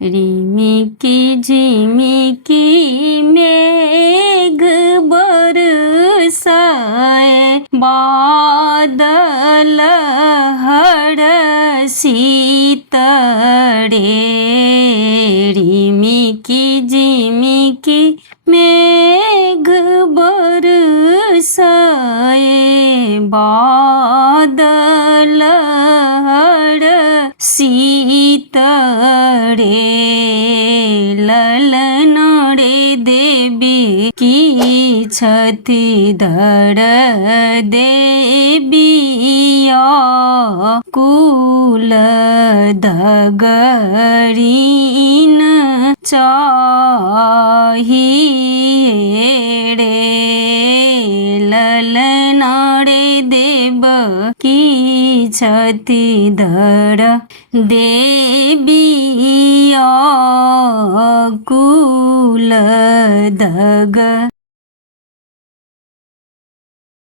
रिमिकी झिमिकी मेघ बरसाए, बादल हरसी तड़े। रिमिकी झिमिकी मेघ बरसाए, बादल हरसी तड़े। ललनाड़े देवी की छठी धड़ देविया, कुल धगरीन चाहिए रे। ललनाड़े देव की छठी धड़ देविया, कुल धग